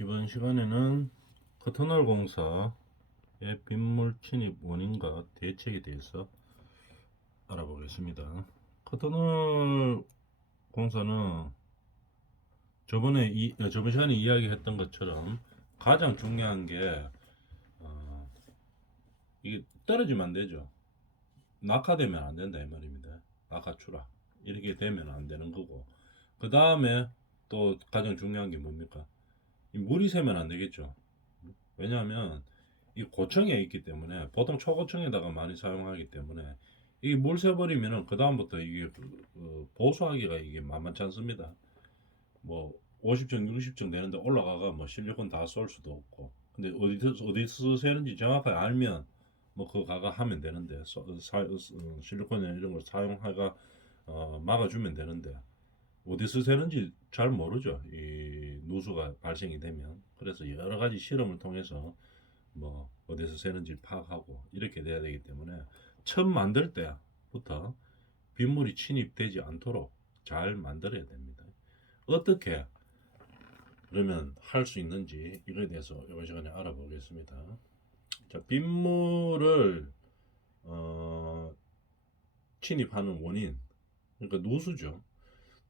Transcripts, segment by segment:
이번 시간에는 커터널 공사의 빗물 침입 원인과 대책에 대해서 알아보겠습니다. 커터널 공사는 저번 시간에 이야기했던 것처럼 가장 중요한 게 어, 이게 떨어지면 안 되죠. 낙하되면 안 된다 이 말입니다. 낙하 추락 이렇게 되면 안 되는 거고, 그 다음에 또 가장 중요한 게 뭡니까? 이 물이 새면 안 되겠죠. 왜냐하면 이 고층에 있기 때문에, 보통 초고층에다가 많이 사용하기 때문에 이 물 새버리면은 그 다음부터 이게 보수하기가 이게 만만치 않습니다. 뭐 50층 60층 되는데 올라가가 뭐 실리콘 다 쏠 수도 없고, 근데 어디서 새는지 정확하게 알면 뭐 그거 가가 하면 되는데, 실리콘이나 이런 걸 사용하가 막아주면 되는데, 어디서 새는지 잘 모르죠. 이 누수가 발생이 되면. 그래서 여러 가지 실험을 통해서 뭐 어디서 새는지 파악하고 이렇게 돼야 되기 때문에, 처음 만들 때부터 빗물이 침입되지 않도록 잘 만들어야 됩니다. 어떻게 그러면 할 수 있는지 이거에 대해서 이번 시간에 알아보겠습니다. 자, 빗물을 침입하는 원인, 그러니까 누수죠.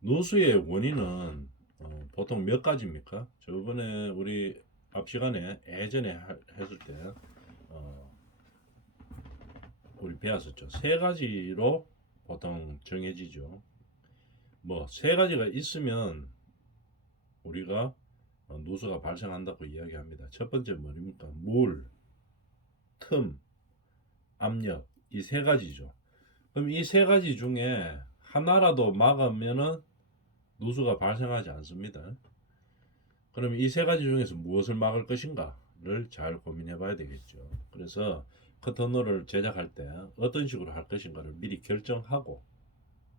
누수의 원인은 보통 몇 가지입니까? 저번에 우리 앞 시간에 예전에 했을 때 어, 우리 배웠었죠. 세 가지로 보통 정해지죠. 뭐 세 가지가 있으면 우리가 누수가 발생한다고 이야기합니다. 첫 번째 뭐입니까? 물, 틈, 압력, 이 세 가지죠. 그럼 이 세 가지 중에 하나라도 막으면은 누수가 발생하지 않습니다. 그럼 이 세 가지 중에서 무엇을 막을 것인가를 잘 고민해 봐야 되겠죠. 그래서 커터널을 제작할 때 어떤 식으로 할 것인가를 미리 결정하고,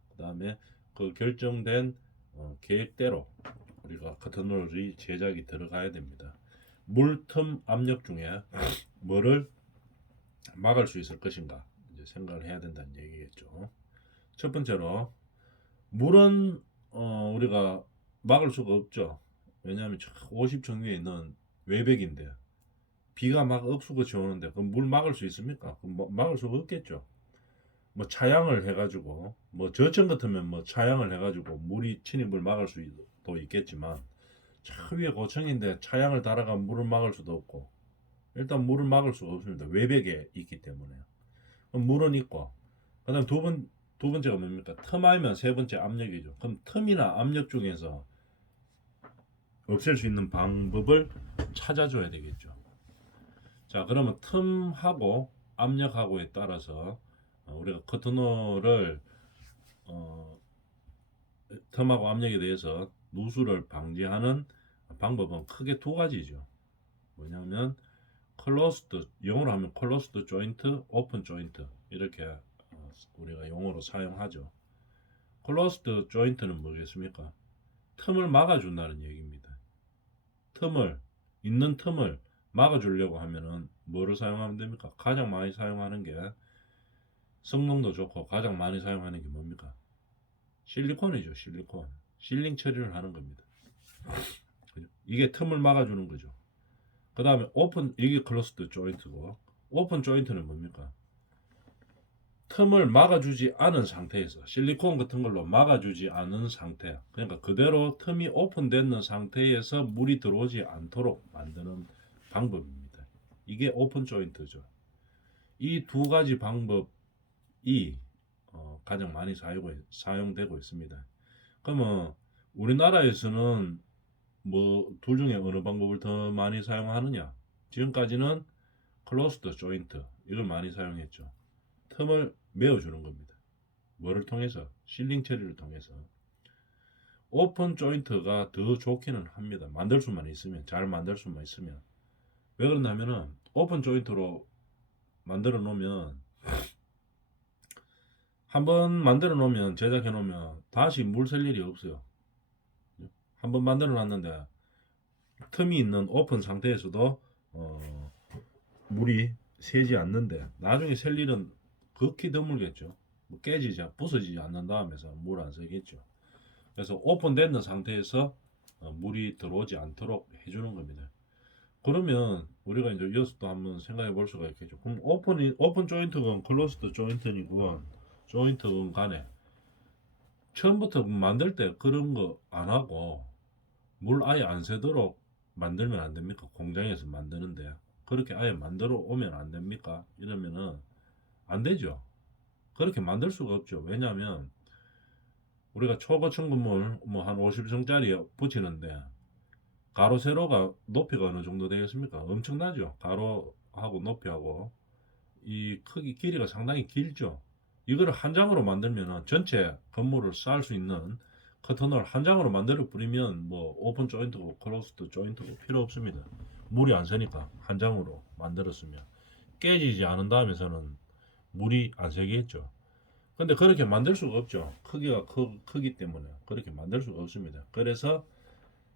그 다음에 그 결정된 계획대로 우리가 커터널이 제작이 들어가야 됩니다. 물틈 압력 중에 뭐를 막을 수 있을 것인가 이제 생각을 해야 된다는 얘기겠죠. 첫 번째로 물은 우리가 막을 수가 없죠. 왜냐하면 50층 위에 있는 외벽인데 비가 막 읍수거치 오는데 그 물 막을 수 있습니까? 막을 수가 없겠죠. 뭐 차양을 해가지고, 뭐 저층 같으면 뭐 차양을 해가지고 물이 침입을 막을 수도 있겠지만, 저 위에 고층인데 차양을 달아가 물을 막을 수도 없고, 일단 물을 막을 수가 없습니다. 외벽에 있기 때문에. 그럼 물은 있고, 그다음 두 번째가 뭡니까? 틈 알면 세 번째 압력이죠. 그럼 틈이나 압력 중에서 없앨 수 있는 방법을 찾아줘야 되겠죠. 자, 그러면 틈하고 압력하고에 따라서 우리가 커튼홀을 틈하고 압력에 대해서 누수를 방지하는 방법은 크게 두 가지죠. 뭐냐면 클로스드, 영어로 하면 클로스드 조인트, 오픈 조인트, 이렇게 우리가 용어로 사용하죠. 클로스드 조인트는 뭐겠습니까? 틈을 막아준다는 얘기입니다. 있는 틈을 막아주려고 하면은 뭐를 사용하면 됩니까? 가장 많이 사용하는 게, 성능도 좋고 가장 많이 사용하는 게 뭡니까? 실리콘이죠. 실링 처리를 하는 겁니다. 이게 틈을 막아주는 거죠. 그 다음에 이게 클로스드 조인트고, 오픈 조인트는 뭡니까? 틈을 막아주지 않은 상태에서, 실리콘 같은 걸로 막아주지 않은 상태, 그러니까 그대로 틈이 오픈되는 상태에서 물이 들어오지 않도록 만드는 방법입니다. 이게 오픈 조인트죠. 이 두 가지 방법이 가장 많이 사용되고 있습니다. 그러면 우리나라에서는 뭐 둘 중에 어느 방법을 더 많이 사용하느냐? 지금까지는 클로스드 조인트, 이걸 많이 사용했죠. 틈을 메워주는 겁니다. 뭐를 통해서? 실링 처리를 통해서. 오픈 조인트가 더 좋기는 합니다. 잘 만들 수만 있으면. 왜 그러냐면은 오픈 조인트로 만들어 놓으면, 한번 만들어 놓으면, 제작해 놓으면 다시 물 셀 일이 없어요. 한번 만들어 놨는데 틈이 있는 오픈 상태에서도 물이 새지 않는데, 나중에 셀 일은 극히 드물겠죠. 뭐 부서지지 않는다 하면서 물 안 새겠죠. 그래서 오픈되는 상태에서 물이 들어오지 않도록 해주는 겁니다. 그러면 우리가 이제 이어서 또 한번 생각해 볼 수가 있겠죠. 그럼 오픈 조인트건 클로스드 조인트이건 조인트건 간에 처음부터 만들 때 그런 거 안 하고 물 아예 안 새도록 만들면 안 됩니까? 공장에서 만드는데 그렇게 아예 만들어 오면 안 됩니까? 이러면은 안 되죠. 그렇게 만들 수가 없죠. 왜냐하면 우리가 초고층 건물 뭐 한 50층짜리 붙이는데 가로 세로가 높이가 어느 정도 되겠습니까? 엄청나죠. 가로하고 높이하고 이 크기 길이가 상당히 길죠. 이거를 한 장으로 만들면 전체 건물을 쌓을 수 있는 커튼을 한 장으로 만들어 뿌리면 뭐 오픈 조인트고 클로스드 조인트고 필요 없습니다. 물이 안 새니까 한 장으로 만들었으면 깨지지 않은 다음에서는 물이 안 새겠죠. 근데 그렇게 만들 수가 없죠. 크기가 크기 때문에 그렇게 만들 수가 없습니다. 그래서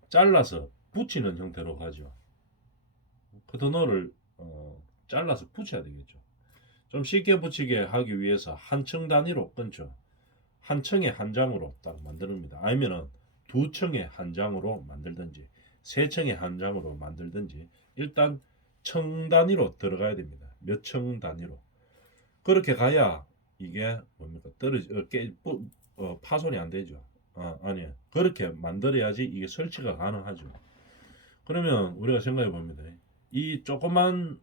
잘라서 붙이는 형태로 가죠. 커튼홀을 잘라서 붙여야 되겠죠. 좀 쉽게 붙이게 하기 위해서 한 층 단위로 끊죠. 한 층에 한 장으로 딱 만듭니다. 아니면은 두 층에 한 장으로 만들든지 세 층에 한 장으로 만들든지 일단 층 단위로 들어가야 됩니다. 몇 층 단위로. 그렇게 가야 이게 뭡니까 파손이 안 되죠. 아니 그렇게 만들어야지 이게 설치가 가능하죠. 그러면 우리가 생각해 봅니다. 이 조그만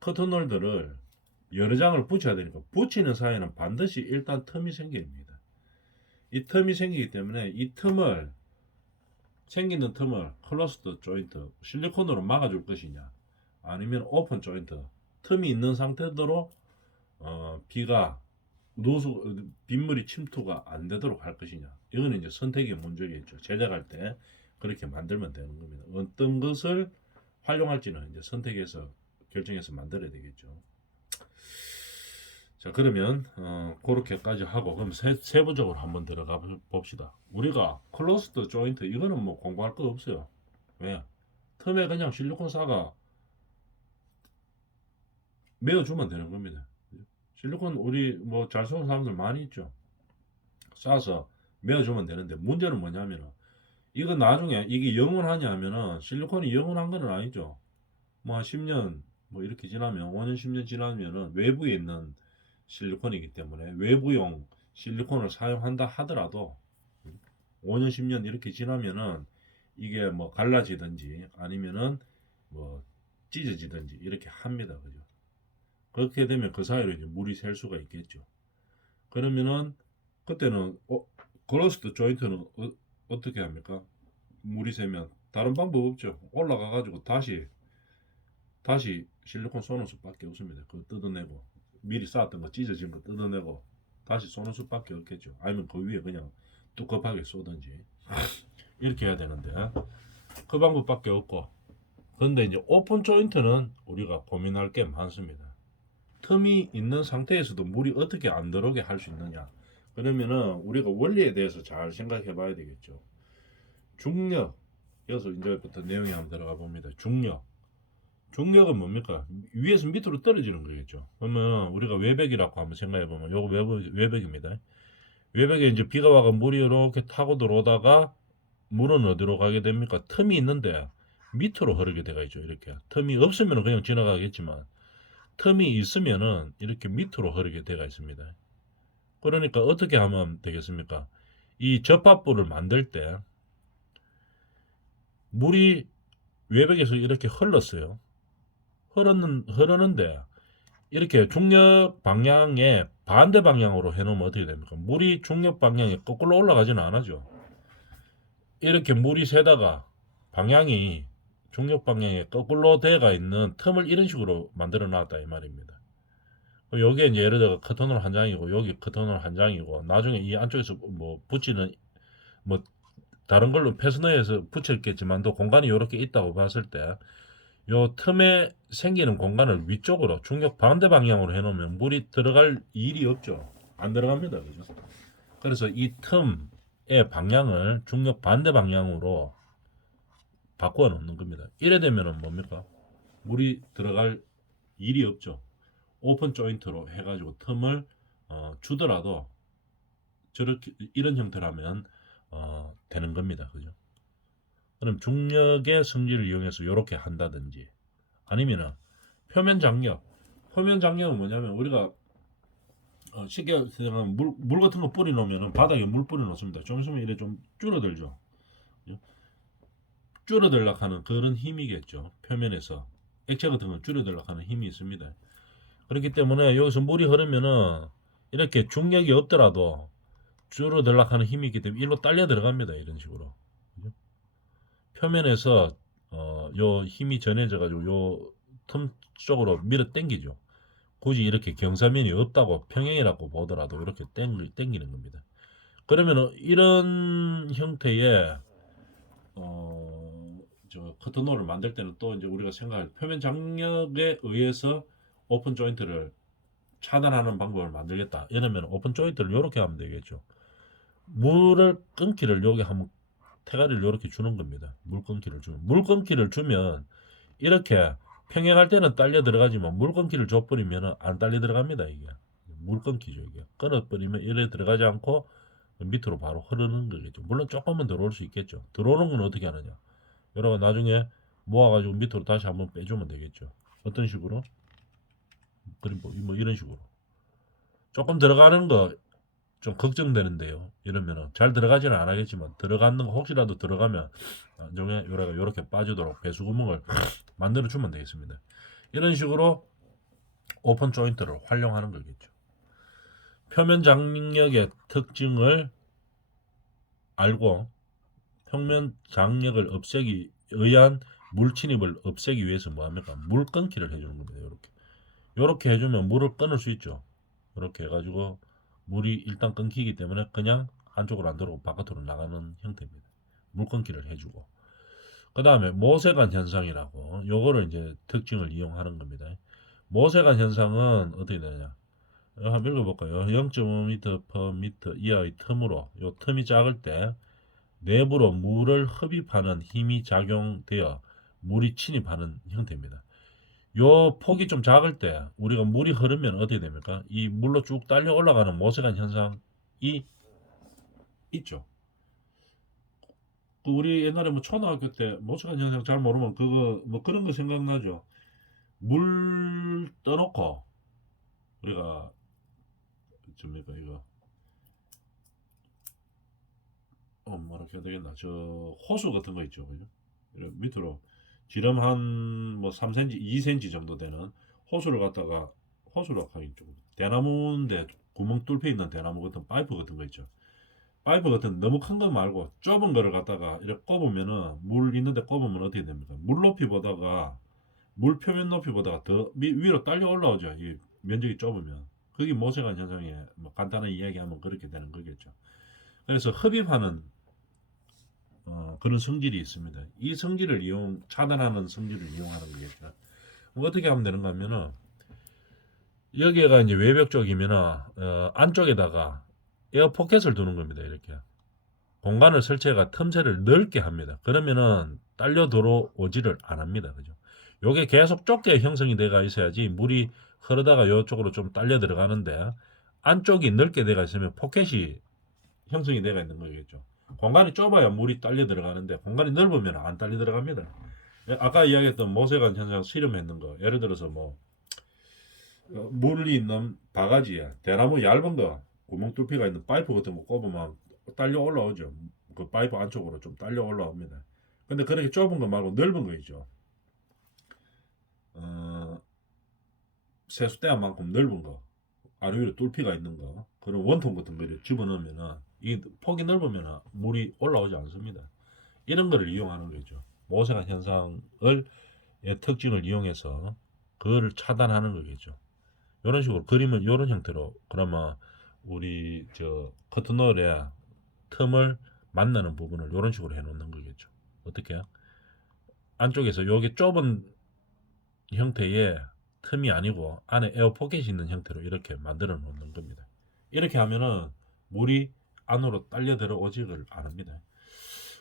커튼홀들을 여러 장을 붙여야 되니까 붙이는 사이에는 반드시 일단 틈이 생깁니다. 이 틈이 생기기 때문에 이 틈을 생기는 틈을 클로스드 조인트 실리콘으로 막아줄 것이냐 아니면 오픈 조인트 틈이 있는 상태대로 비가 빗물이 침투가 안 되도록 할 것이냐 이거는 이제 선택의 문제겠죠. 제작할 때 그렇게 만들면 되는 겁니다. 어떤 것을 활용할지는 이제 선택해서 결정해서 만들어야 되겠죠. 자 그러면 그렇게까지 하고 그럼 세부적으로 한번 들어가 봅시다. 우리가 클로스드 조인트 이거는 뭐 공부할 거 없어요. 왜? 틈에 그냥 실리콘 싸가 메어주면 되는 겁니다. 실리콘 우리 뭐 잘 쏘는 사람들 많이 있죠. 싸서 메어주면 되는데 문제는 뭐냐면은 이거 나중에 이게 영원하냐 하면은 실리콘이 영원한 건 아니죠. 뭐 한 10년 뭐 이렇게 지나면 5년 10년 지나면은 외부에 있는 실리콘이기 때문에 외부용 실리콘을 사용한다 하더라도 5년 10년 이렇게 지나면은 이게 뭐 갈라지든지 아니면은 뭐 찢어지든지 이렇게 합니다. 그죠? 그렇게 되면 그 사이로 이제 물이 셀 수가 있겠죠. 그러면은 그때는 그로스트 조인트는 어떻게 합니까? 물이 새면 다른 방법 없죠. 올라가 가지고 다시 실리콘 쏘는 수밖에 없습니다. 그거 뜯어내고 미리 쌓았던 거 찢어진 거 뜯어내고 다시 쏘는 수밖에 없겠죠. 아니면 그 위에 그냥 두껍하게 쏘든지 이렇게 해야 되는데 그 방법밖에 없고 근데 이제 오픈 조인트는 우리가 고민할 게 많습니다. 틈이 있는 상태에서도 물이 어떻게 안 들어오게 할 수 있느냐 그러면은 우리가 원리에 대해서 잘 생각해 봐야 되겠죠. 중력 여기서 이제부터 내용이 한번 들어가 봅니다. 중력은 뭡니까? 위에서 밑으로 떨어지는 거겠죠. 그러면 우리가 외벽이라고 한번 생각해 보면 요거 외벽입니다. 외벽에 이제 비가 와가 물이 이렇게 타고 들어오다가 물은 어디로 가게 됩니까? 틈이 있는데 밑으로 흐르게 되어 있죠. 이렇게 틈이 없으면 그냥 지나가겠지만 틈이 있으면은 이렇게 밑으로 흐르게 되어 있습니다. 그러니까 어떻게 하면 되겠습니까? 이 접합부를 만들 때 물이 외벽에서 이렇게 흘렀어요. 흐르는데 이렇게 중력 방향의 반대 방향으로 해놓으면 어떻게 됩니까? 물이 중력 방향에 거꾸로 올라가지는 않아죠. 이렇게 물이 새다가 방향이 중력 방향에 거꾸로 돼가 있는 틈을 이런 식으로 만들어 놨다 이 말입니다. 여기에 이제 예를 들어 커튼홀 한 장이고 여기 커튼홀 한 장이고 나중에 이 안쪽에서 뭐 붙이는 뭐 다른 걸로 패스너에서 붙였겠지만도 공간이 이렇게 있다고 봤을 때 요 틈에 생기는 공간을 위쪽으로 중력 반대 방향으로 해놓으면 물이 들어갈 일이 없죠. 안 들어갑니다. 그죠? 그래서 이 틈의 방향을 중력 반대 방향으로 바꿔 놓는 겁니다. 이래 되면은 뭡니까? 물이 들어갈 일이 없죠. 오픈 조인트로 해가지고 틈을 주더라도 저렇게 이런 형태라면 되는 겁니다. 그죠? 그럼 중력의 성질을 이용해서 이렇게 한다든지, 아니면은 표면 장력. 표면 장력은 뭐냐면 우리가 쉽게 생각하면 물 같은 거 뿌리 놓으면은 바닥에 물 뿌리 놓습니다. 좀 있으면 이래 좀 줄어들죠. 줄어들락 하는 그런 힘이겠죠. 표면에서 액체 같은 건 줄어들락 하는 힘이 있습니다. 그렇기 때문에 여기서 물이 흐르면은 이렇게 중력이 없더라도 줄어들락 하는 힘이 있기 때문에 일로 딸려 들어갑니다. 이런 식으로. 표면에서 요 힘이 전해져 가지고 요 틈 쪽으로 밀어 당기죠. 굳이 이렇게 경사면이 없다고 평행이라고 보더라도 이렇게 당기는 겁니다. 그러면 이런 형태의 저 커튼홀을 만들 때는 또 이제 우리가 생각할 표면 장력에 의해서 오픈 조인트를 차단하는 방법을 만들겠다. 이러면 오픈 조인트를 이렇게 하면 되겠죠. 물을 끊기를 여기 하면 태가리를 이렇게 주는 겁니다. 물 끊기를 주면 이렇게 평행할 때는 딸려 들어가지만 물 끊기를 줘버리면 안 딸려 들어갑니다. 이게 물 끊기죠. 이게 끊어버리면 이래 들어가지 않고 밑으로 바로 흐르는 거겠죠. 물론 조금은 들어올 수 있겠죠. 들어오는 건 어떻게 하느냐. 여러분 나중에 모아가지고 밑으로 다시 한번 빼주면 되겠죠. 어떤 식으로? 그림 뭐 이런 식으로. 조금 들어가는 거 좀 걱정되는데요. 이러면은 잘 들어가지는 않겠지만 들어가는 거 혹시라도 들어가면 나중에 요렇게 빠지도록 배수구멍을 만들어 주면 되겠습니다. 이런 식으로 오픈 조인트를 활용하는 거겠죠. 표면 장력의 특징을 알고 평면 장력을 없애기 의한 물 침입을 없애기 위해서 뭐 합니까? 물 끊기를 해주는 겁니다. 요렇게 해주면 물을 끊을 수 있죠. 이렇게 해가지고 물이 일단 끊기기 때문에 그냥 안쪽으로 안 들어오고 바깥으로 나가는 형태입니다. 물 끊기를 해주고. 그 다음에 모세관 현상이라고 요거를 이제 특징을 이용하는 겁니다. 모세관 현상은 어떻게 되느냐? 한번 읽어볼까요? 0.5m/m 이하의 틈으로 요 틈이 작을 때 내부로 물을 흡입하는 힘이 작용되어 물이 침입하는 형태입니다. 요 폭이 좀 작을 때 우리가 물이 흐르면 어떻게 됩니까? 이 물로 쭉 딸려 올라가는 모세관 현상이 있죠. 그 우리 옛날에 뭐 초등학교 때 모세관 현상 잘 모르면 그거 뭐 그런 거 생각나죠. 물 떠놓고 우리가 뭡니까 이거 뭐라 해야 되겠나 저 호수 같은 거 있죠, 그죠? 이런 밑으로 지름 한 뭐 3cm, 2cm 정도 되는 호수를 갖다가 호수로 가겠죠. 대나무인데 구멍 뚫혀 있는 대나무 같은 파이프 같은 거 있죠. 파이프 같은 너무 큰 거 말고 좁은 거를 갖다가 이렇게 꼽으면은 물 있는데 꼽으면 어떻게 됩니까? 물 높이보다가 물 표면 높이보다가 더 위로 딸려 올라오죠. 이 면적이 좁으면. 그게 모세관 현상에 뭐 간단한 이야기하면 그렇게 되는 거겠죠. 그래서 흡입하는 그런 성질이 있습니다. 이 성질을 차단하는 성질을 이용하는 거겠죠. 어떻게 하면 되는가 하면은, 여기가 이제 외벽 쪽이면은, 안쪽에다가 에어 포켓을 두는 겁니다. 이렇게. 공간을 설치해가 틈새를 넓게 합니다. 그러면은, 딸려 들어오지를 안 합니다. 그죠? 요게 계속 좁게 형성이 돼가 있어야지 물이 흐르다가 이쪽으로 좀 딸려 들어가는데, 안쪽이 넓게 돼가 있으면 포켓이 형성이 돼가 있는 거겠죠. 공간이 좁아야 물이 딸려 들어가는데 공간이 넓으면 안 딸려 들어갑니다. 아까 이야기했던 모세관 현상 실험했는 거 예를 들어서 뭐 물이 있는 바가지에 대나무 얇은 거 구멍 뚫기가 있는 파이프 같은 거 꼽으면 딸려 올라오죠. 그 파이프 안쪽으로 좀 딸려 올라옵니다. 근데 그렇게 좁은 거 말고 넓은 거 있죠. 세수대만큼 넓은 거 아래 위로 뚫기가 있는 거 그런 원통 같은 거를 집어넣으면은 이 폭이 넓으면 물이 올라오지 않습니다. 이런 거를 이용하는 거죠. 모세관 현상을 특징을 이용해서 그거를 차단하는 거겠죠. 이런 식으로 그림은 이런 형태로 그러면 우리 저 커튼홀에 틈을 만나는 부분을 이런 식으로 해놓는 거겠죠. 어떻게? 안쪽에서 여기 좁은 형태의 틈이 아니고 안에 에어 포켓이 있는 형태로 이렇게 만들어 놓는 겁니다. 이렇게 하면은 물이 안으로 딸려 들어오지를 않습니다.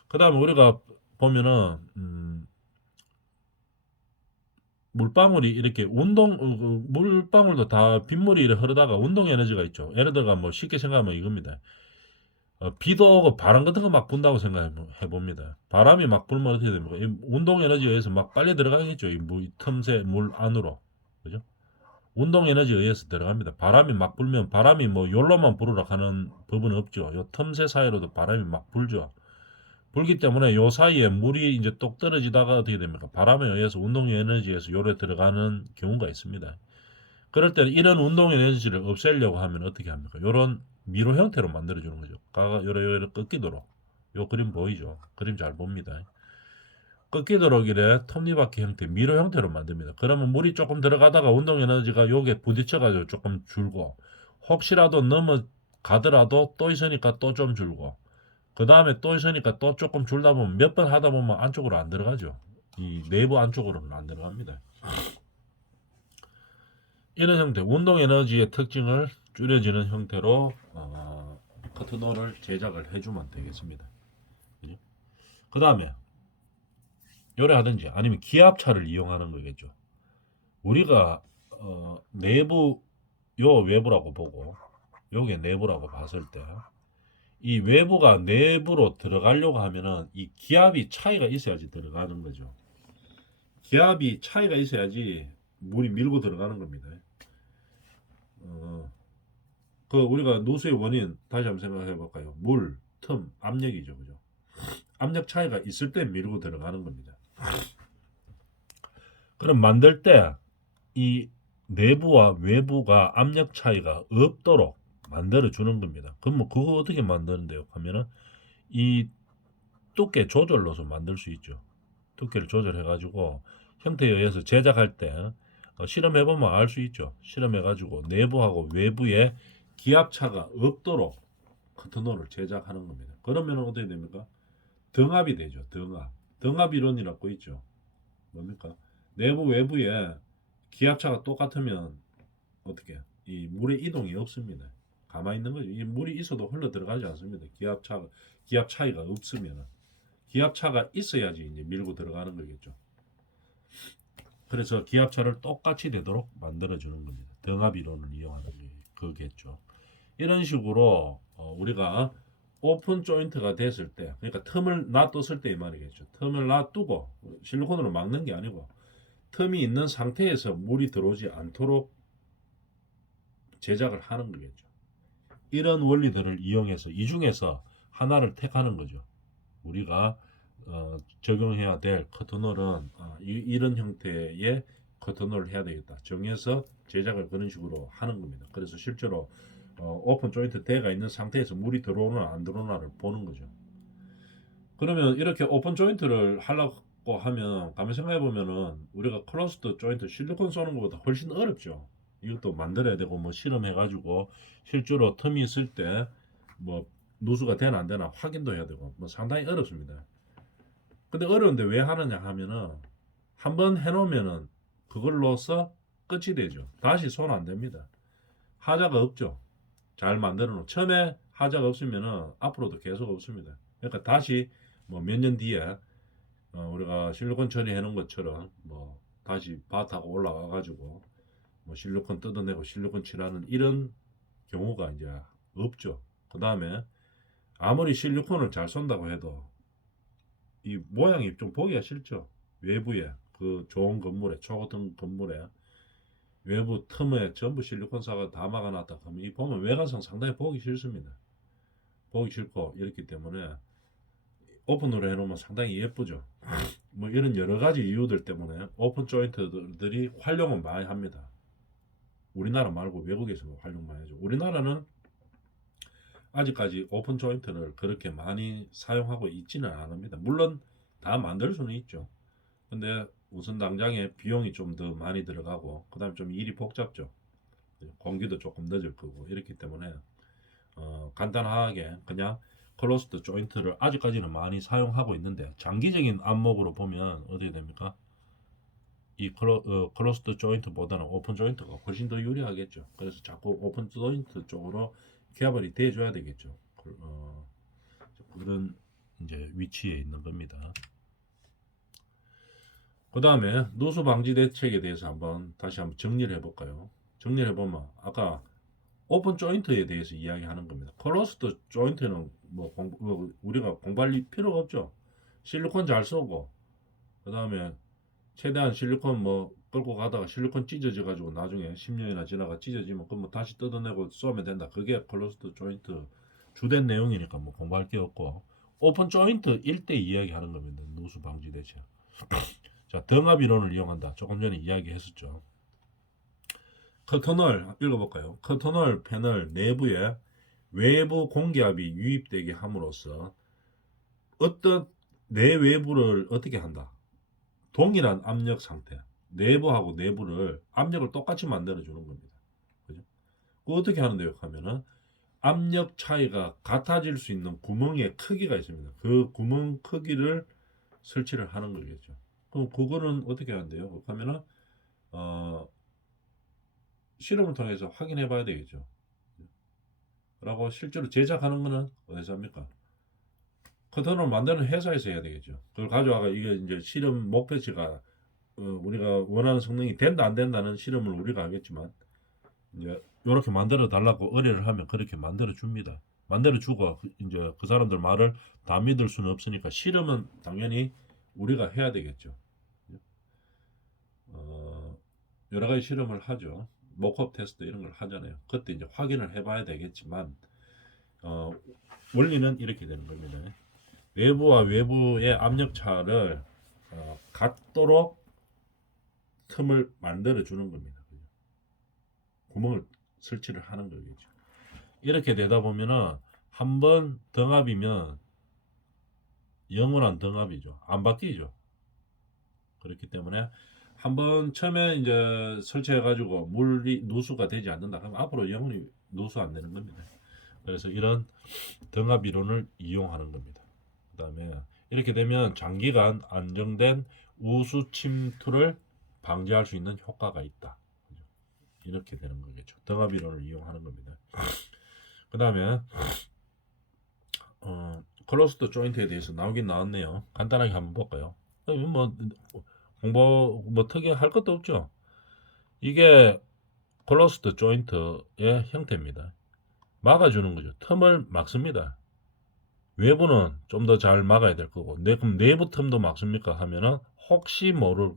그 다음에 우리가 보면은 물방울이 이렇게 물방울도 다 빗물이 이렇게 흐르다가 운동 에너지가 있죠. 예를 들어 뭐 쉽게 생각하면 이겁니다. 비도 오고 바람 같은 거 막 분다고 생각해 봅니다. 바람이 막 불면 어떻게 됩니까? 이 운동 에너지에 의해서 막 빨리 들어가겠죠. 이 틈새 물 안으로. 그죠? 운동 에너지에 의해서 들어갑니다. 바람이 막 불면 바람이 뭐 요로만 불으라 하는 법은 없죠. 요 틈새 사이로도 바람이 막 불죠. 불기 때문에 요 사이에 물이 이제 똑 떨어지다가 어떻게 됩니까? 바람에 의해서 운동 에너지에서 요래 들어가는 경우가 있습니다. 그럴 때는 이런 운동 에너지를 없애려고 하면 어떻게 합니까? 요런 미로 형태로 만들어 주는 거죠. 가가 요래 꺾이도록. 요 그림 보이죠? 그림 잘 봅니다. 꺾이도록 이래 톱니바퀴 형태, 미로 형태로 만듭니다. 그러면 물이 조금 들어가다가 운동 에너지가 요게 부딪혀가지고 조금 줄고, 혹시라도 넘어가더라도 또 있으니까 또 좀 줄고, 그 다음에 또 있으니까 또 조금 줄다 보면 몇 번 하다 보면 안쪽으로 안 들어가죠. 이 내부 안쪽으로는 안 들어갑니다. 이런 형태, 운동 에너지의 특징을 줄여지는 형태로 커트너를 제작을 해주면 되겠습니다. 그 다음에 요래하든지 아니면 기압차를 이용하는 거겠죠. 우리가 내부 요 외부라고 보고 요게 내부라고 봤을 때 이 외부가 내부로 들어가려고 하면은 이 기압이 차이가 있어야지 들어가는 거죠. 기압이 차이가 있어야지 물이 밀고 들어가는 겁니다. 그 우리가 노수의 원인 다시 한번 생각해 볼까요? 물, 틈, 압력이죠, 그죠? 압력 차이가 있을 때 밀고 들어가는 겁니다. 그럼 만들 때 이 내부와 외부가 압력 차이가 없도록 만들어 주는 겁니다. 그럼 뭐 그거 어떻게 만드는데요? 하면은 이 두께 조절로서 만들 수 있죠. 두께를 조절해 가지고 형태에 의해서 제작할 때 실험해 보면 알 수 있죠. 실험해 가지고 내부하고 외부에 기압차가 없도록 커트너를 제작하는 겁니다. 그러면 어떻게 됩니까? 등압이 되죠. 등압 이론이라고 있죠. 뭡니까? 내부 외부에 기압차가 똑같으면 어떻게? 이 물의 이동이 없습니다. 가만히 있는 거죠. 이 물이 있어도 흘러 들어가지 않습니다. 기압 차이가 없으면 기압 차가 있어야지 이제 밀고 들어가는 거겠죠. 그래서 기압차를 똑같이 되도록 만들어 주는 겁니다. 등압 이론을 이용하는 게 그겠죠. 이런 식으로 우리가 오픈 조인트가 됐을 때, 그러니까 틈을 놔뒀을 때 이 말이겠죠. 틈을 놔두고 실리콘으로 막는 게 아니고 틈이 있는 상태에서 물이 들어오지 않도록 제작을 하는 거겠죠. 이런 원리들을 이용해서 이 중에서 하나를 택하는 거죠. 우리가 적용해야 될 커트널은 이런 형태의 커트널을 해야 되겠다. 정해서 제작을 그런 식으로 하는 겁니다. 그래서 실제로 오픈 조인트 대가 있는 상태에서 물이 들어오나 안 들어오나를 보는 거죠. 그러면 이렇게 오픈 조인트를 하려고 하면 가만 생각해 보면은 우리가 클로스드 조인트 실리콘 쏘는 것보다 훨씬 어렵죠. 이것도 만들어야 되고 뭐 실험해 가지고 실제로 틈이 있을 때 뭐 누수가 되나 안 되나 확인도 해야 되고 뭐 상당히 어렵습니다. 근데 어려운데 왜 하느냐 하면은 한번 해놓으면은 그걸로서 끝이 되죠. 다시 손 안 됩니다. 하자가 없죠. 잘 만들어 놓은 처음에 하자가 없으면은 앞으로도 계속 없습니다. 그러니까 다시 뭐 몇 년 뒤에 우리가 실리콘 처리해 놓은 것처럼 뭐 다시 밭하고 올라와 가지고 뭐 실리콘 뜯어내고 실리콘 칠하는 이런 경우가 이제 없죠. 그 다음에 아무리 실리콘을 잘 쏜다고 해도 이 모양이 좀 보기가 싫죠. 외부에 그 좋은 건물에 초고등 건물에 외부 틈에 전부 실리콘사가 다 막아놨다 하면 이 보면 외관상 상당히 보기 싫습니다. 보기 싫고 이렇기 때문에 오픈으로 해놓으면 상당히 예쁘죠. 뭐 이런 여러 가지 이유들 때문에 오픈 조인트들이 활용은 많이 합니다. 우리나라 말고 외국에서도 활용 많이 하죠. 우리나라는 아직까지 오픈 조인트를 그렇게 많이 사용하고 있지는 않습니다. 물론 다 만들 수는 있죠. 근데 우선 당장에 비용이 좀 더 많이 들어가고 그 다음에 좀 일이 복잡죠. 공기도 조금 늦을 거고 이렇기 때문에 간단하게 그냥 클로스드 조인트를 아직까지는 많이 사용하고 있는데 장기적인 안목으로 보면 어떻게 됩니까? 이 클로스드 조인트보다는 오픈 조인트가 훨씬 더 유리하겠죠. 그래서 자꾸 오픈 조인트 쪽으로 개발이 돼줘야 되겠죠. 그런 이제 위치에 있는 겁니다. 그 다음에 누수 방지 대책에 대해서 다시 한번 정리를 해볼까요? 정리를 해보면 아까 오픈 조인트에 대해서 이야기하는 겁니다. 클로스드 조인트는 우리가 공부할 필요가 없죠. 실리콘 잘 쏘고 그 다음에 최대한 실리콘 끌고 가다가 실리콘 찢어져 가지고 나중에 10년이나 지나가 찢어지면 그럼 다시 뜯어내고 쏘면 된다. 그게 클로스드 조인트 주된 내용이니까 공부할 게 없고, 오픈 조인트 1대 이야기하는 겁니다. 누수 방지 대책. 자, 등압 이론을 이용한다. 조금 전에 이야기했었죠. 커터널 읽어볼까요? 커터널 패널 내부에 외부 공기압이 유입되게 함으로써 어떤 내외부를 어떻게 한다. 동일한 압력 상태, 내부하고 내부를 압력을 똑같이 만들어주는 겁니다. 그죠? 그 어떻게 하는데요? 하면은 압력 차이가 같아질 수 있는 구멍의 크기가 있습니다. 그 구멍 크기를 설치를 하는 거겠죠. 그럼 그거는 어떻게 하는데요? 하면은 실험을 통해서 확인해 봐야 되겠죠. 라고 실제로 제작하는 거는 어디서 합니까? 커터널 만드는 회사에서 해야 되겠죠. 그걸 가져와가 이게 이제 실험 목표치가 우리가 원하는 성능이 된다 안 된다는 실험을 우리가 하겠지만 이제 이렇게 만들어 달라고 의뢰를 하면 그렇게 만들어 줍니다. 만들어 주고 이제 그 사람들 말을 다 믿을 수는 없으니까 실험은 당연히 우리가 해야 되겠죠. 여러 가지 실험을 하죠. 모컵 테스트 이런 걸 하잖아요. 그때 이제 확인을 해봐야 되겠지만 원리는 이렇게 되는 겁니다. 외부와 외부의 압력 차를 같도록 틈을 만들어 주는 겁니다. 구멍을 설치를 하는 거겠죠. 이렇게 되다 보면은 한번 등압이면 영원한 등압이죠. 안 바뀌죠. 그렇기 때문에 한번 처음에 이제 설치해 가지고 물이 누수가 되지 않는다 그러면 앞으로 영원히 누수 안 되는 겁니다. 그래서 이런 등압 이론을 이용하는 겁니다. 그 다음에 이렇게 되면 장기간 안정된 우수 침투를 방지할 수 있는 효과가 있다. 이렇게 되는 거겠죠. 등압 이론을 이용하는 겁니다. 그 다음에 클로스드 조인트에 대해서 나오긴 나왔네요. 간단하게 한번 볼까요? 공부 특이할 할 것도 없죠. 이게 클로스드 조인트의 형태입니다. 막아주는 거죠. 틈을 막습니다. 외부는 좀 더 잘 막아야 될 거고, 그럼 내부 틈도 막습니까? 하면은 혹시 모를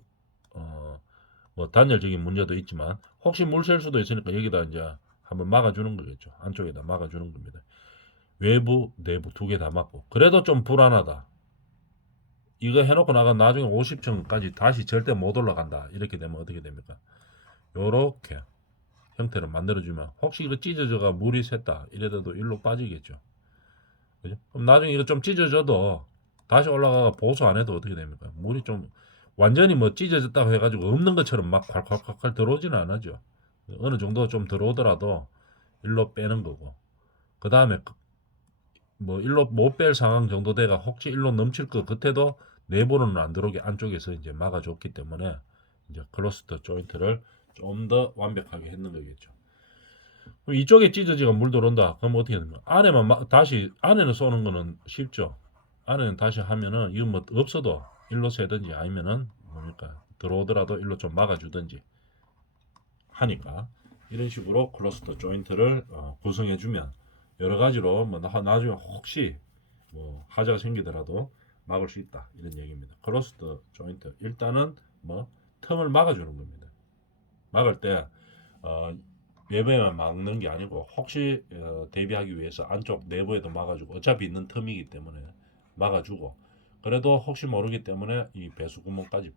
단열적인 문제도 있지만 혹시 물 샐 수도 있으니까 여기다 이제 한번 막아주는 거겠죠. 안쪽에다 막아주는 겁니다. 외부, 내부 두 개 다 막고. 그래도 좀 불안하다. 이거 해놓고 나간 나중에 50층까지 다시 절대 못 올라간다. 이렇게 되면 어떻게 됩니까? 요렇게 형태를 만들어주면 혹시 이거 찢어져가 물이 샜다. 이래도 일로 빠지겠죠. 그죠? 그럼 나중에 이거 좀 찢어져도 다시 올라가가 보수 안 해도 어떻게 됩니까? 물이 좀 완전히 찢어졌다고 해가지고 없는 것처럼 막 콸콸콸콸 들어오지는 않아죠. 어느 정도 좀 들어오더라도 일로 빼는 거고. 그 다음에 일로 못 뺄 상황 정도 돼가 혹시 일로 넘칠 것 같아도 내부로는 안 들어오게 안쪽에서 이제 막아줬기 때문에 이제 클로스터 조인트를 좀 더 완벽하게 했는 거겠죠. 그럼 이쪽에 찢어지가 물 들어온다. 그럼 어떻게 됩니까? 안에만 다시 안에는 쏘는 거는 쉽죠. 안에는 다시 하면은 이거 없어도 일로 새든지 아니면은 뭡니까 들어오더라도 일로 좀 막아주든지 하니까 이런 식으로 클러스터 조인트를 구성해주면 여러 가지로 나중에 혹시 하자가 생기더라도 막을 수 있다 이런 얘기입니다. 클러스터 조인트 일단은 틈을 막아주는 겁니다. 막을 때 외부에만 막는 게 아니고 혹시 대비하기 위해서 안쪽 내부에도 막아주고 어차피 있는 틈이기 때문에 막아주고 그래도 혹시 모르기 때문에 이 배수 구멍까지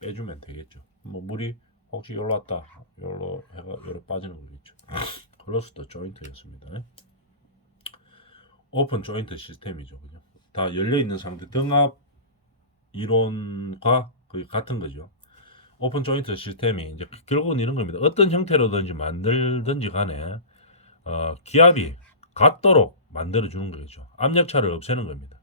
빼주면 되겠죠. 물이 혹시 여기로 왔다 여기로 해가 여기로 빠지는 거겠죠. 클로스드 조인트였습니다. 오픈 조인트 시스템이죠. 그죠? 다 열려있는 상태 등압 이론과 거의 같은 거죠. 오픈 조인트 시스템이 이제 결국은 이런 겁니다. 어떤 형태로든지 만들든지 간에 기압이 같도록 만들어 주는 거죠. 압력차를 없애는 겁니다.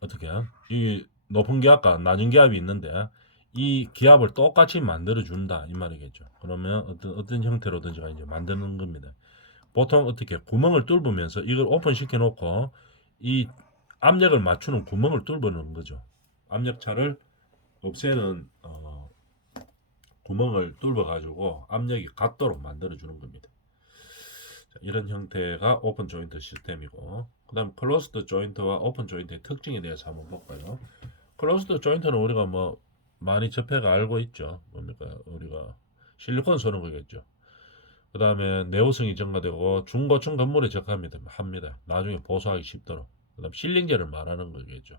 어떻게? 이 높은 기압과 낮은 기압이 있는데 이 기압을 똑같이 만들어 준다 이 말이겠죠. 그러면 어떤 형태로든지 이제 만드는 겁니다. 보통 어떻게 구멍을 뚫으면서 이걸 오픈 시켜 놓고 이 압력을 맞추는 구멍을 뚫는 거죠. 압력차를 없애는 구멍을 뚫어 가지고 압력이 갖도록 만들어 주는 겁니다. 자, 이런 형태가 오픈 조인트 시스템이고, 그다음 클로스드 조인트와 오픈 조인트의 특징에 대해서 한번 볼까요? 클로스드 조인트는 우리가 뭐 많이 접해가 알고 있죠. 뭡니까? 우리가 실리콘 쏘는 거겠죠. 그 다음에 내구성이 증가되고 중고층 건물에 적합합니다. 나중에 보수하기 쉽도록. 그 다음 실링제를 말하는 거겠죠.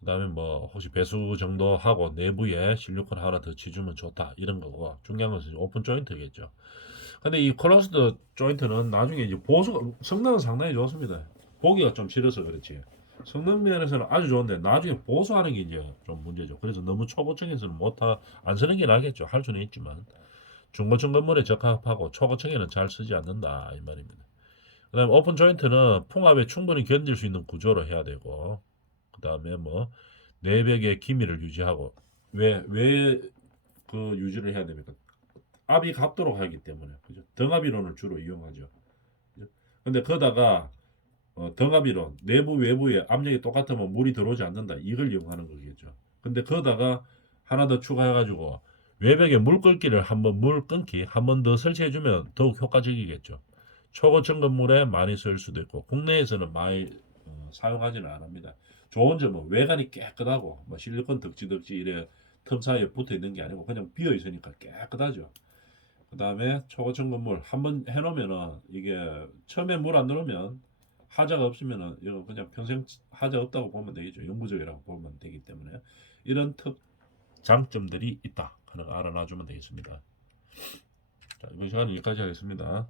그 다음에 뭐 혹시 배수 정도 하고 내부에 실리콘 하나 더 치주면 좋다 이런 거고, 중요한 것은 오픈 조인트겠죠. 근데 이 클로스드 조인트는 나중에 이제 보수 성능은 상당히 좋습니다. 보기가 좀 싫어서 그렇지. 성능 면에서는 아주 좋은데 나중에 보수하는 게 이제 좀 문제죠. 그래서 너무 초고층에서는 안 쓰는 게 나겠죠. 할 수는 있지만 중고층 건물에 적합하고 초고층에는 잘 쓰지 않는다 이 말입니다. 그다음에 오픈 조인트는 풍압에 충분히 견딜 수 있는 구조로 해야 되고, 그다음에 뭐 내벽의 기미를 유지하고, 왜 그 유지를 해야 됩니까? 압이 갑도록 하기 때문에, 그죠? 등압이론을 주로 이용하죠. 그죠? 근데 거다가 등압이론 내부 외부에 압력이 똑같으면 물이 들어오지 않는다 이걸 이용하는 거겠죠. 근데 거다가 하나 더 추가해가지고 외벽에 물 끓기를 물 끊기 한 번 더 설치해주면 더욱 효과적이겠죠. 초고층 건물에 많이 쓸 수도 있고 국내에서는 많이 사용하지는 않습니다. 좋은 점은 외관이 깨끗하고 뭐 실리콘 덕지덕지 이래 틈 사이에 붙어 있는 게 아니고 그냥 비어 있으니까 깨끗하죠. 그 다음에 초고층 건물 한번 해놓으면은 이게 처음에 물 안 들어오면 하자가 없으면은 이거 그냥 평생 하자 없다고 보면 되겠죠. 영구적이라고 보면 되기 때문에 이런 장점들이 있다 하는 거 알아놔주면 되겠습니다. 자, 이번 시간은 여기까지 하겠습니다.